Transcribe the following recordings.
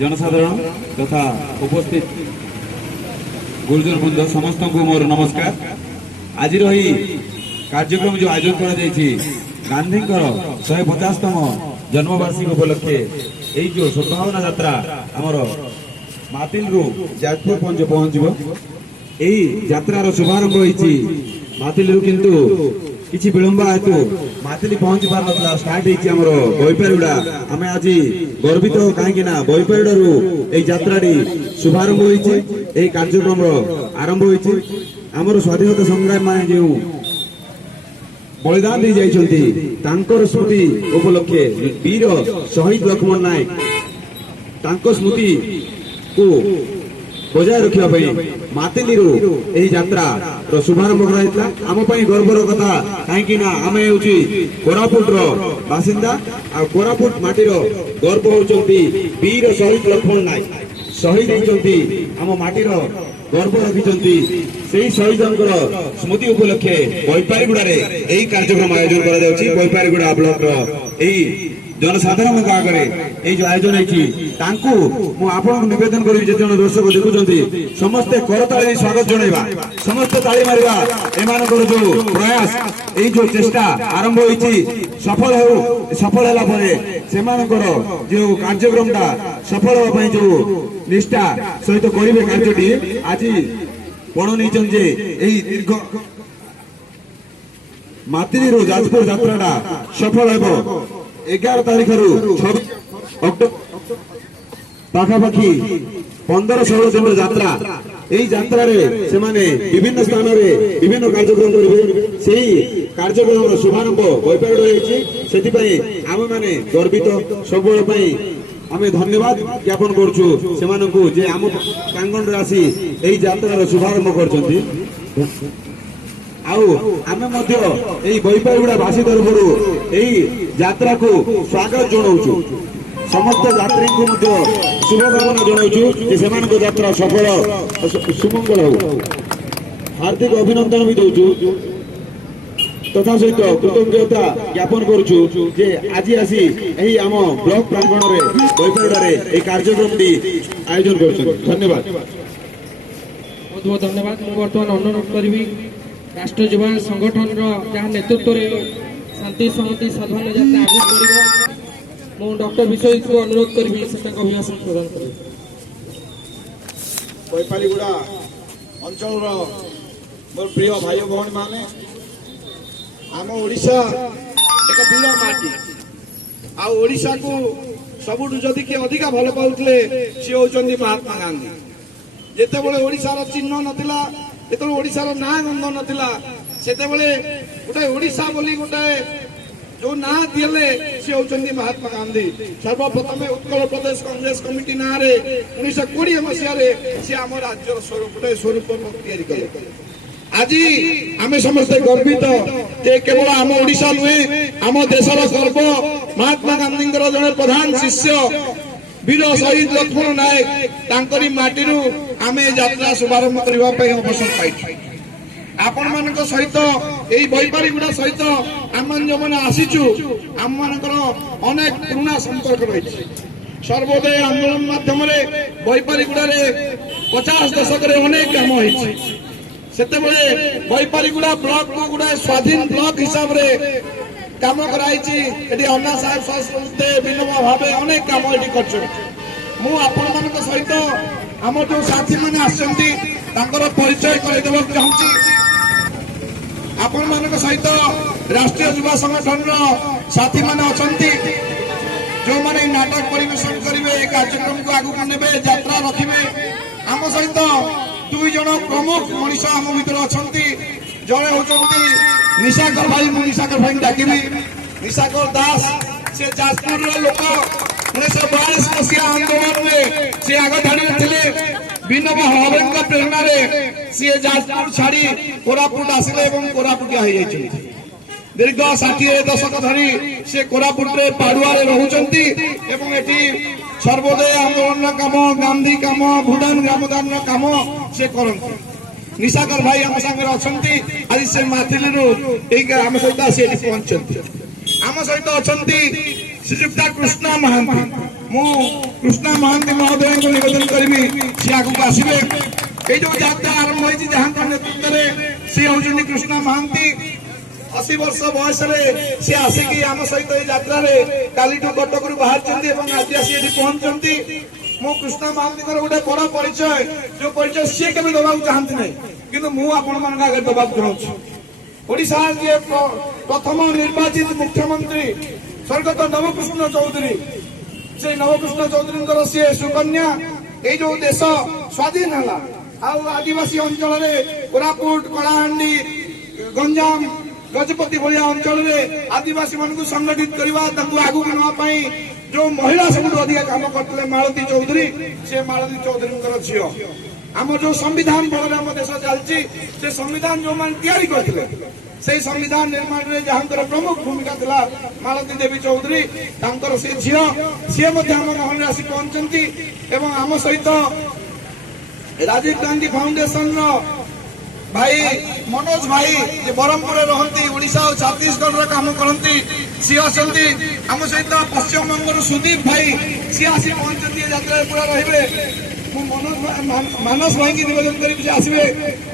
जनसाधारण तथा उपस्थित गुरुजन बृंद समस्त को मोर नमस्कार। आज कार्यक्रम जो आयोजन गांधी 150तम जन्मवार्षिकी उपलक्षे यही जो सद्भावना यात्रा आमर मातिल जाजपुर पहुंचब। यही यात्रार शुभारंभ होती मातिल किंतु किसी विलंब हेतु मातिली पहुंची पार ना स्टार्ट होमर बईपारुड़ा। आम आज गर्वित कहीं बईपारुड़ा यात्रा शुभारंभ होती कार्यक्रम आरंभ होती। आमर स्वाधीनता संग्राम मान जो बलिदान दी जाइछन्ति तांकर स्मृति उपलक्षे वीर शहीद लक्ष्मण नायक तांको स्मृति को बजाय रखा मातिली यात्रा शुभारंभ कराइला। आम गर्वर कथा कहीं आम कोरापुट बासिंदा आ कोरापुट माटीर गर्व होती वीर शहीद लक्ष्मण नायक शहीद होती आम माटीर गर्व रखिंट से शहीदर स्मृति उपलक्षे बईपारीगुड़ा यही कार्यक्रम आयोजन कर बईपारीगुड़ा ब्लॉक यही जनसाधारण आगे ये जो आयोजन होती निवेदन करी जो दर्शक देखुं समस्ते करताली स्वागत जनइबा समस्ते ताली मारिबा। एमानकर जो प्रयास ये जो चेष्टा आरंभ होती सफल है जो कार्यक्रम सफल होगा जो निष्ठा सहित करेंगे कार्यटी आज पण नहीं यही दीर्घ मातिली जाजपुर यात्रा सफल हो 11 तारीख रु 26 पाखापाखि 15-16 दिन यात्रा यही यात्रा से विभिन्न स्थान में विभिन्न कार्यक्रम करेंगे। से कार्यक्रम शुभारंभ बईपारुड़ा आम मैंने गर्वित सब आम धन्यवाद ज्ञापन करूँ जे आम प्रांगण आसी यही यात्रा शुभारंभ कर आमे बईपारुड़ा बासी तरफ यात्रा को स्वागत जनाऊँ समस्त यात्री को शुभकामना जनाऊँ से यात्रा सफल सुमंगल हो हार्दिक अभिनंदन भी दौचु तथा सहित कृतज्ञता ज्ञापन करुचु जे आज आसी यही आम ब्लॉक प्रांगण में बईपारुड़ा कार्यक्रम आयोजन कर धन्यवाद। बहुत बहुत धन्यवाद। मैं बर्तमान अनुरोध करी राष्ट्र युवा संगठन जहाँ नेतृत्व में शांति सहमति सद्भावना यात्रा आगे बढ़ मु डॉक्टर विश्वजित को अनुरोध करी अभिभाषण प्रदान कर। बईपारीगुड़ा अंचल मोर प्रिय भाई भौणी माने आम ओडिशा एक वीर माटी आशा को सबुठ जदि किए अधिका भल पाउले सी होती महात्मा गांधी। जिते बड़े ओडिशार चिन्ह नथिला जो ओडिशार ना गंध नथिला सेते गोटे ओडिशा बोली गोटे जो ना दिले सी होती महात्मा गांधी। सर्वप्रथम उत्कल प्रदेश कांग्रेस कमिटी ना 1920 मसीह सी आम राज्य गोटे स्वरूप तैयारी कले। आज आम समस्ते गर्वित जे केवल आम ओडिशा नुहे आम देशर गर्व महात्मा गांधी जड़े प्रधान शिष्य वीर शहीद लक्ष्मण नायक तांकरी माटीरू आमे यात्रा शुभारंभ करने अवसर पाई आपण मान सहित यही बईपारीगुड़ा सहित आम जो मैंने आसीचु आम मानकर अनेक पुराना संपर्क रही सर्वोदय आंदोलन माध्यम बईपारीगुड़ा 50 दशक अनेक काम होते बईपारीगुड़ा ब्लॉक को गोटे स्वाधीन ब्लॉक हिसाब से काम कराई अन्ना साहेब स्वास्थ्य विनोबा भाव अनेक काम ये कर सहित आम जो साथी मैंने आसर परिचय करदेवा चाहूँगी। आपण मान सहित राष्ट्रीय युवा संगठन साथी मैंने अच्छा जो मैंने नाटक परिवेशन करेंगे कार्यक्रम को आगू ने यात्रा रखिए आम सहित 2 जन प्रमुख मनीष आम भर अच्छा जड़े होती निशाकर भाई मु निशाकर भाई डाकि निशाकर दास से जाजपुर लोक 1942 मसीहा आंदोलन में सी आग धाड़ी थे विनोबा भावे प्रेरणा सी जाजपुर छाड़ी कोरापुट आसिले कोरापुटिया हो दीर्घ 60 दशक धरी से कोरापुट पाड़ुआ रोचंती सर्वोदय आंदोलन काम गांधी काम भूटान ग्रामदान काम से करती। निशाकर भाई आम सागर अच्छा आज से माथिली आम सहित आसी पहुंचती आम सहित अच्छा श्रीजुक्ता कृष्णा महांती मु कृष्णा महांती महोदय को निवेदन करी सी आगे आसवे ये जो यात्रा आरंभ होती जहाँ नेतृत्व में सी हूँ कृष्णा महांती 80 वर्ष बयस सी आसिकी आम सहित यात्रा काली कटक रू बाहर आज आसी पहुंचती मु कृष्णा महांती गोटे बड़ परिचय जो परिचय सी के दबा चाहती ना कि आपण आगे दबा चाहूँ ओडिशा जे प्रथम निर्वाचित मुख्यमंत्री स्वर्गत नवकृष्ण चौधरी से नवकृष्ण चौधरी सी सुकन्या ये जो देश स्वाधीन है आदिवासी अंचल कोरापुट कलाहांडी गंजाम गजपति भाया अंचल आदिवासी मान संगठित करने आगू नापी जो महिला सब अधिक काम करते मालती चौधरी से मालती चौधरी झील आम जो संविधान बल आम देश चलती से संविधान जो मान करते से संविधान निर्माण में जहाँ प्रमुख भूमिका था मालती देवी चौधरी से झील सी आम महल आसी पहुंचती एवं आम सहित राजीव गांधी फाउंडेशन भाई मनोज भाई जे बरहमपुर रहती ओडिशा और छत्तीसगढ़ काम करती सी आसती आम सहित पश्चिम बंग सुदीप भाई सी आसी पहुंचती यात्रा पूरा रही मानस भाई की निवेदन करी आसवे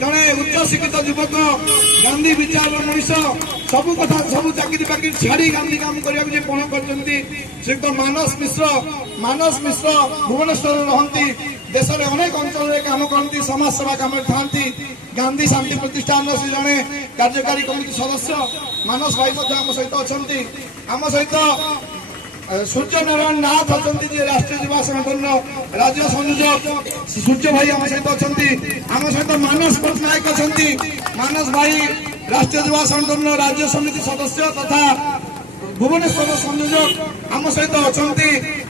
जड़े उच्च शिक्षित युवक गांधी विचार मनीष सबू कथा सब चाकरी बाकरी छाड़ी गांधी काम करने पण कर मानस मिश्र भुवनेश्वर रहती देश में अनेक अंचल काम करती समाज सेवा काम था गांधी शांति प्रतिष्ठान से जड़े कार्यकारी कमिटी सदस्य मानस भाई आम सहित अच्छा आम सहित सूर्य नारायण नाथ अच्छा राष्ट्रीय युवा संगठन राज्य संयोजक सूर्य भाई आम सहित अच्छा आम सहित मानस पट्टनायक अच्छा मानस भाई राष्ट्रीय युवा संगठन राज्य समिति सदस्य तथा भुवनेश्वर संयोजक आम सहित अच्छा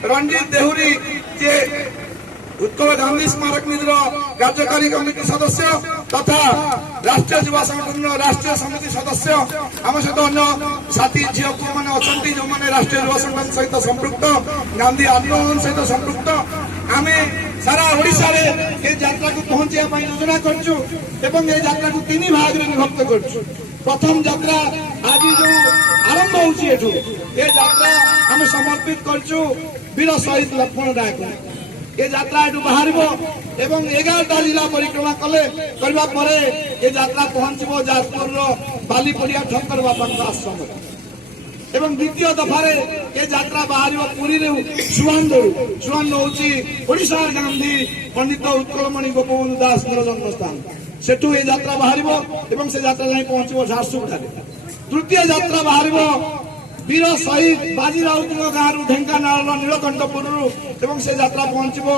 रणजीत देहुरी जे उत्कल गांधी स्मारक निधि कार्यकारी कमिटी सदस्य तथा राष्ट्रीय युवा संगठन राष्ट्रीय समिति सदस्य आम सहित अन्य साथी झील पुओ मैंने अच्छा जो मैंने राष्ट्रीय युवा संगठन सहित संपृक्त गांधी आंदोलन सहित संपृक्त आम सारा ओडिशा रे ये यात्रा को पहुंचा योजना करछु एवं ये यात्रा को 3 भाग में विभक्त करछु। प्रथम यात्रा आज जो आरंभ होउछि एठु ये यात्रा आम समर्पित करछु वीर शहीद लक्ष्मण राय को ये यात्रा एठु बाहर एवं 11टा जिला परिक्रमा कले करबा परे ये यात्रा पहुंचबो जाजपुर बालीपड़िया ठक्कर बापा आश्रम एवं द्वितीय दफारे ये यात्रा बाहर पुरी सुवर्ण हूँ ओडिशा गांधी पंडित उत्कलमणि गोपबंधु दास जन्म स्थान सेठू ये यात्रा बाहर एवं से यात्रा जाई पहुंचबो झारसुगुड़ा तृतीय यात्रा बाहर वीर शहीद बाजी राउत गाँव ढेंकानाल नीलकंठपुर एवं से यात्रा पहुंचबो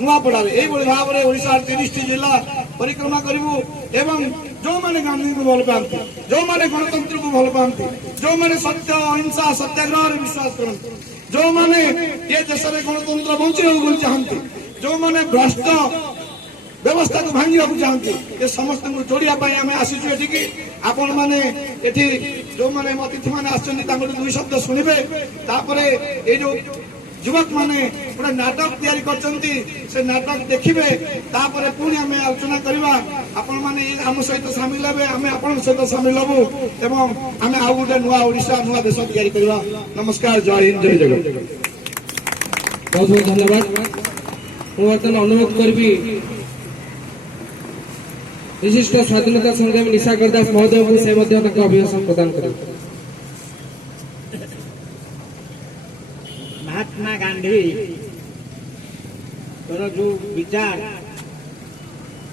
नुआपड़ारे यही भाव में ओडिशा 30 जिला परिक्रमा करूँ एवं जो मैंने गांधी को भल पाती जो मैंने गणतंत्र को भल पाती जो मैंने सत्य अहिंसा सत्याग्रह विश्वास करते जो मैंने ये देश में गणतंत्र बचे चाहती जो मैंने भ्रष्ट व्यवस्था को भांगा चाहती ये समस्त जोड़िया आम आसीचु एठिकी आपण मैंने जो मैंने अतिथि मैंने आसछन्ती 2 शब्द शुणिबे तापर ये जो युवक माने गोटे नाटक तैयारी करछन्ती से नाटक देखिबे तापर पुणी आम आलोचना करवा आपण माने आम सहित सामिल हेबे आम आपण सहित सामिल हबु एवं आम आउ गोटे नुआ ओडिशा नुआ देश तैयारी करवा। नमस्कार, जय हिंद, जय जगत। बहुत बहुत धन्यवाद। बर्तमान अनुरोध करी विशिष्ट स्वाधीनता संग्रामी निशाकर दास महोदय को से अभिभाषण प्रदान कर। महात्मा गांधी जो विचार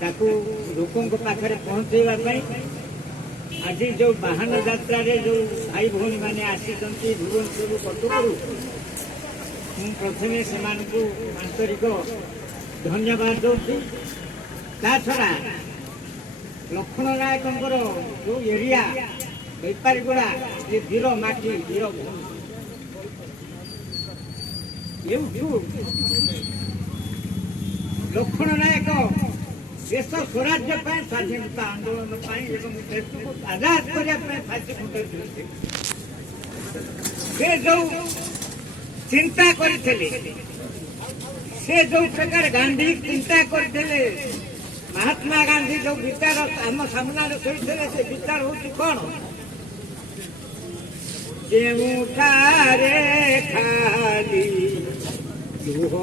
ताकू लोकों पाखे पहुंचेवा आज जो वाहन यात्रा जो भाई भौणी मैंने आसी भुवनेश्वर कटक प्रथम से आंतरिक धन्यवाद दूसरी छड़ा लक्ष्मण नायक जो एरिया बेपारीगुड़ा ये वीर माटी वीर लक्ष्मण नायक देश स्वराज्य स्वाधीनता आंदोलन देश को आजाद करने फांसी फुटाई से जो चिंता करते से जो प्रकार गांधी चिंता करते महात्मा गांधी जो विचार आम सामने शोते से विचार हूँ कौन खाली ଲୁହ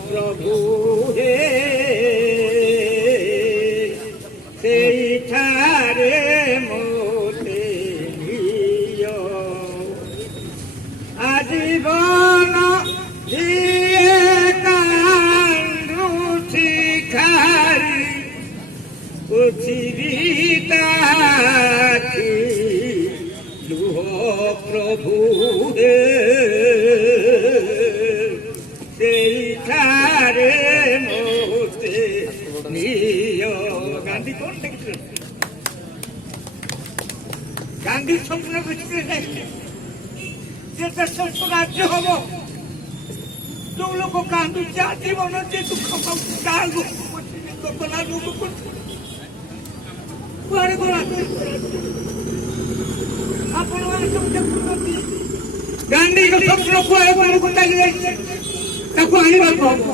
ପ୍ରଭୁ ହେ ସେଇଠାରେ ମୋତେ ନିଅ ଆଜୀବନ ଯିଏ କାନ୍ଦୁଛି ଖାରି ପୃଥିବୀ ତାକି ଲୁହ ପ୍ରଭୁ ହେ ସେଇଠାରେ ମୋତେ ନିଅ ଗାନ୍ଧୀ କଣ ଦେଖିଥିଲେ ଗାନ୍ଧୀ ସ୍ୱପ୍ନ ବୁଝିଥିଲେ যে দেশ রাজ্য হব ଯୋଉ ଲୋକ କାନ୍ଦୁଛି ଆଜୀବନ ଯେ ଦୁଃଖ ପାଉଛି ତା ଲୋକ କଲା ଲୋକ କୁଆଡେ ଗଲା ଆପଣମାନେ ସବୁ ଦେଖୁଛନ୍ତି ଗାନ୍ଧୀଙ୍କ ସ୍ୱପ୍ନ କୁଆଡେ କୁଆଡକୁ ଚାଲିଯାଇଛି ତାକୁ ଆଣିବାକୁ ହବ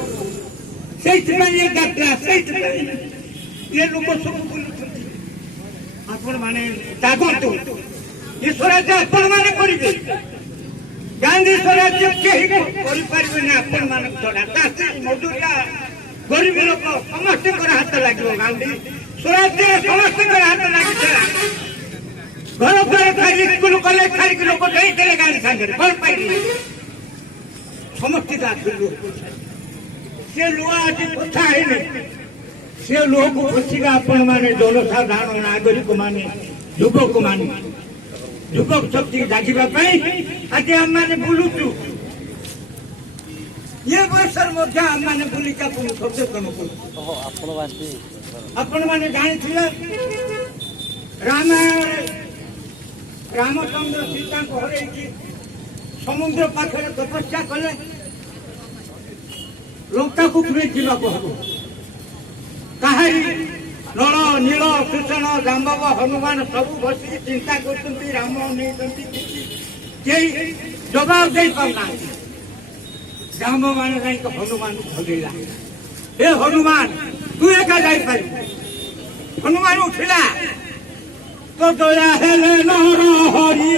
ସେଇଥିପାଇଁ ଏ ଯାତ୍ରା ସେଇଥିପାଇଁ ଏ ଲୋକ ସବୁ ବୁଲୁଛନ୍ତି ଆପଣମାନେ ଜାଗନ୍ତୁ ଏ ସ୍ୱରାଜ୍ୟ ଆପଣମାନେ କରିବେ ଗାନ୍ଧୀ ସ୍ୱରାଜ୍ୟ କେହି କରିପାରିବେନି ଆପଣମାନଙ୍କ ଛଡା ଚାଷୀ ମଜୁରିଆ ଗରିବ ଲୋକ ସମସ୍ତଙ୍କର ହାତ ଲାଗିବ ଗାନ୍ଧୀ ସ୍ୱରାଜ୍ୟରେ ସମସ୍ତଙ୍କର ହାତ ଲାଗିଥିଲା ଘର ଘର ଖାଇ ସ୍କୁଲ କଲେଜ ଛାଡ଼ିକି ଲୋକ ଦେଇଥିଲେ ଗାନ୍ଧୀ ସାଙ୍ଗରେ ଭଲ ପାଇଲେ ସମସ୍ତେ ଆସିଲୁ ସେ ଲୁହ ଆଜି ପୋଛା ହେଇନି ସେ ଲୁହକୁ ପୋଛିବା ଆପଣମାନେ ଜନସାଧାରଣ ନାଗରିକମାନେ ଯୁବକମାନେ ଯୁବକ ଶକ୍ତି ଜାଗିବା ପାଇଁ ଆଜି ଆମମାନେ ବୁଲୁଛୁ ଏ ବର୍ଷରେ ମଧ୍ୟ ଆମମାନେ ବୁଲିକି ଆପଣଙ୍କୁ ସଚେତନ କରୁଛୁ ଆପଣମାନେ ଜାଣିଥିଲେ ରାମାୟଣରେ ରାମଚନ୍ଦ୍ର ସୀତାଙ୍କୁ ହରେଇକି ସମୁଦ୍ର ପାଖରେ ତପସ୍ୟା କଲେ ଲଙ୍କାକୁ ଫେରି ଯିବାକୁ ହବ କାହାରି ନଳ ନୀଳ କୃଷ୍ଣ ଜାମ୍ବବ ହନୁମାନ ସବୁ ବସିକି ଚିନ୍ତା କରୁଛନ୍ତି ରାମ ନେଇଛନ୍ତି କିଛି କେହି ଜବାବ ଦେଇପାରୁନାହାନ୍ତି ଜାମ୍ବମାନ ଯାଇକି ହନୁମାନଙ୍କୁ ଧରିଲା ଏ ହନୁମାନ ତୁ ଏକା ଯାଇପାରିବୁ ହନୁମାନ ଉଠିଲା ତ ଦୟା ହେଲେ ନର ହରି